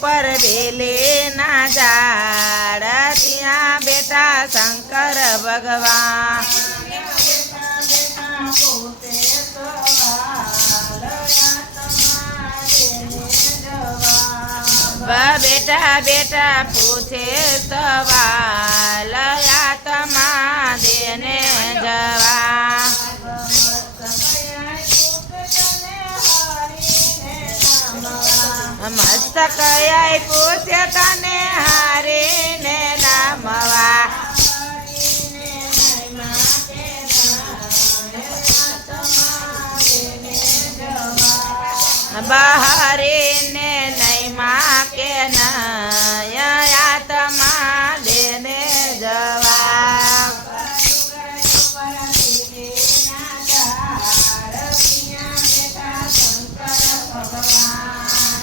ઉપર બેલીના ઝાડ ત્યાં બેઠા શંકર ભગવાન બેઠા બેઠા પૂછે સવાલ આત્મા દેને જવા મસ્તક પૂછે તને હારીને નામવા બહારીને નૈમાં કે નય આત્મા દેને જવા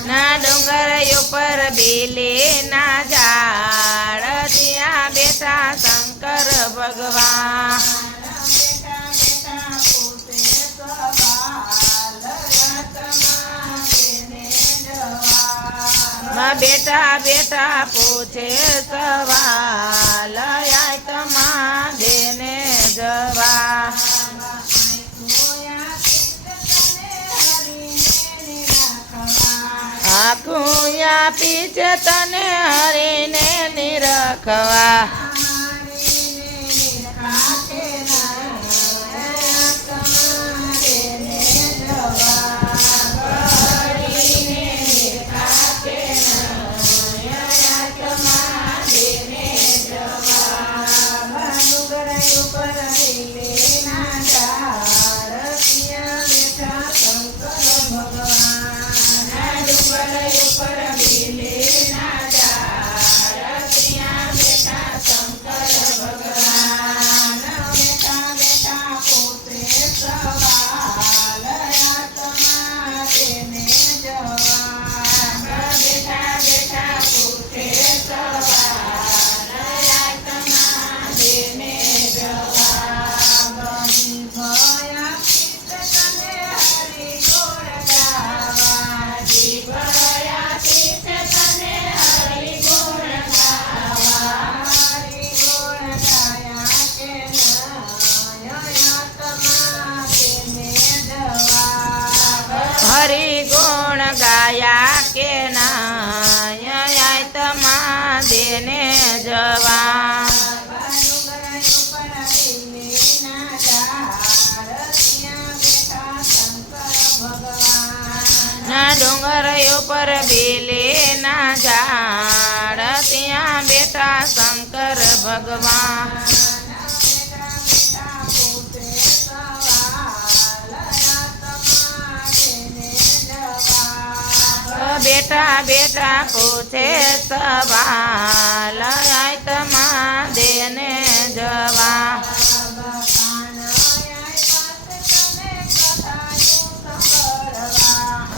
ના ડુંગર ઉપર બેલીના ઝાડ ત્યાં બેઠા શંકર ભગવાન બેઠા બેઠા પૂછે સવાલ આત્મા દેને જવા આખું આપી છે તને હરીને નિરખવા હરિ ગુણ ગાયા કે નય આત્મા દેને જવા ના ડુંગર ઉપર બેલીના ઝાડ ત્યાં બેઠા શંકર ભગવાન બેઠા બેઠા પૂછે સવાલ આત્મા દેને જવા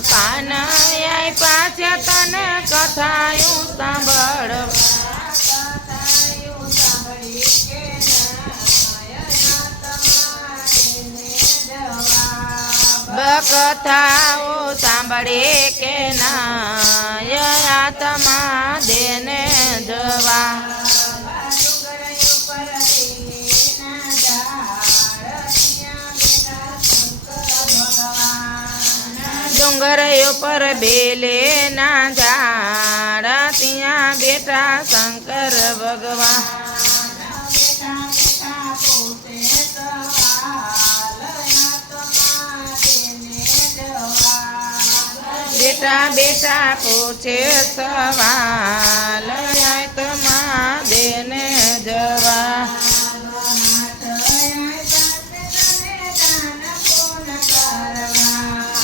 કાન પાછે તને કથાયું સાંભળવા કથાઓ સાંભળે કે નય આત્મા દેને જવા ડુંગર ઉપર બેલીના ઝાડ ત્યાં બેઠા શંકર ભગવાન બેઠા બેઠા પૂછે સવાલ આત્મા દેને જવા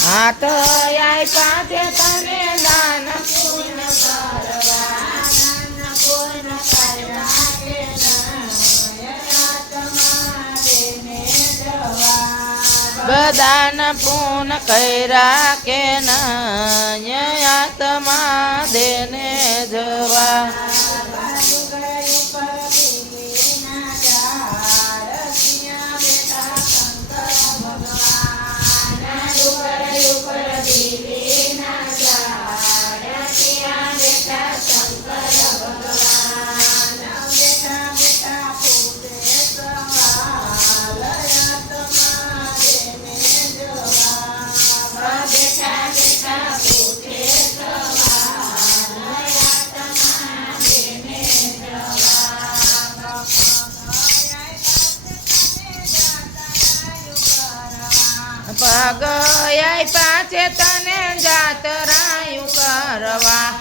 હાથ આપ્યા છે તને દાન પૂર્ણ બદાન પૂન કર્યા કે નય આત્મા દેને જવા પગ આપ્યા છે તને જાતરાયું કરવા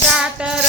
જાતર